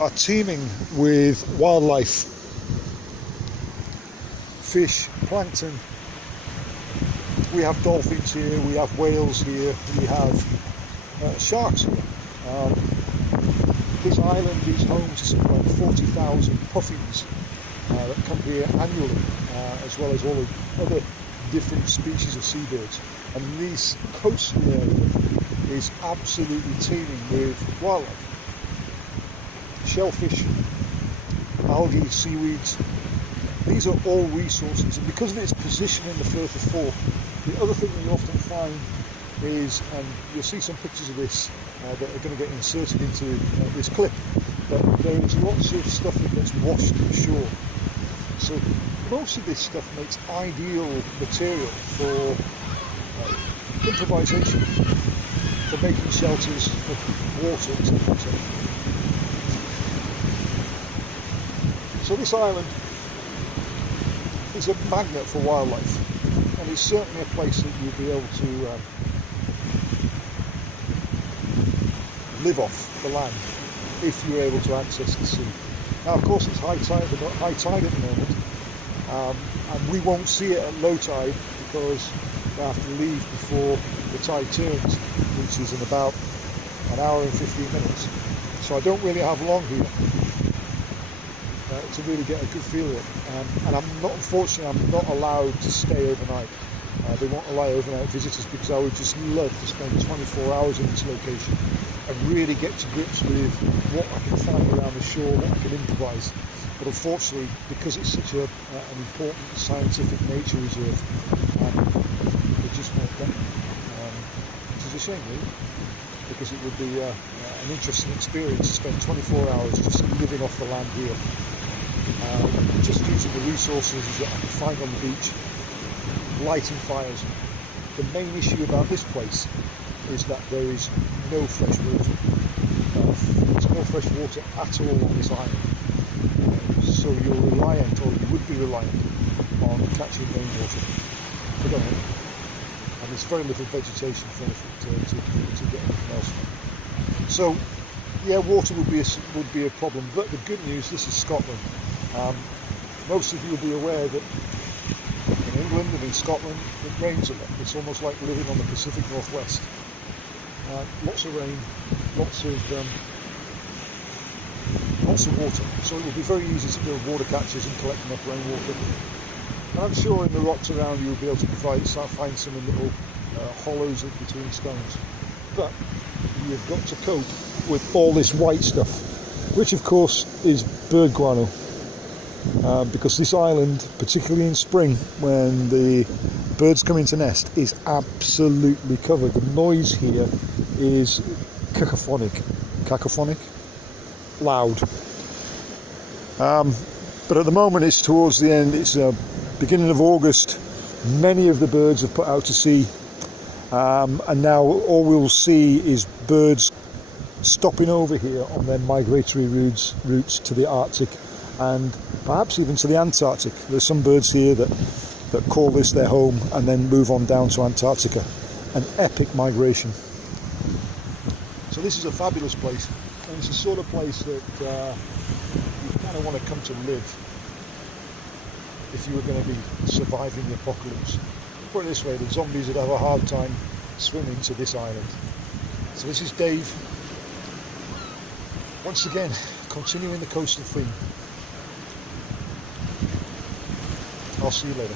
are teeming with wildlife, fish, plankton. We have dolphins here, we have whales here, we have sharks here. This island is home to something like 40,000 puffins that come here annually, as well as all the other different species of seabirds. And this coastal area is absolutely teeming with wildlife. Shellfish, algae, seaweeds, these are all resources, and because of its position in the Firth of Forth, the other thing that you often find is, and you'll see some pictures of this that are going to get inserted into this clip, but there is lots of stuff that gets washed ashore. So most of this stuff makes ideal material for improvisation, for making shelters, for water, etc. So this island is a magnet for wildlife, and it's certainly a place that you'll be able to live off the land if you're able to access the sea. Now, of course, it's high tide at the moment, and we won't see it at low tide because we have to leave before the tide turns, which is in about an hour and 15 minutes. So I don't really have long here to really get a good feel of it. And unfortunately, I'm not allowed to stay overnight. They won't allow overnight visitors because I would just love to spend 24 hours in this location and really get to grips with what I can find around the shore, what I can improvise. But unfortunately, because it's such an important scientific nature reserve, they just won't let me, which is a shame really, because it would be an interesting experience to spend 24 hours just living off the land here, just using the resources that I can find on the beach, lighting fires. The main issue about this place is that there is no fresh water. There's no fresh water at all on this island. So you're reliant, or you would be reliant, on catching rainwater predominantly. And there's very little vegetation for it to get anything else from. So, yeah, water would be a problem. But the good news, this is Scotland. Most of you will be aware that in England and in Scotland it rains a lot. It's almost like living on the Pacific Northwest. Lots of rain, lots of water. So it will be very easy to build water catchers and collect enough rainwater. And I'm sure in the rocks around you will be able to find some little hollows in between stones. But you've got to cope with all this white stuff, which of course is bird guano. Because this island, particularly in spring when the birds come into nest, is absolutely covered. The noise here is cacophonic, loud. But at the moment it's towards the end, it's beginning of August. Many of the birds have put out to sea, and now all we'll see is birds stopping over here on their migratory routes to the Arctic and perhaps even to the Antarctic. There's some birds here that call this their home and then move on down to Antarctica. An epic migration. So this is a fabulous place, and it's the sort of place that you kind of want to come to live if you were going to be surviving the apocalypse. Put it this way, the zombies would have a hard time swimming to this island. So this is Dave, once again continuing the coastal theme. I'll see you later.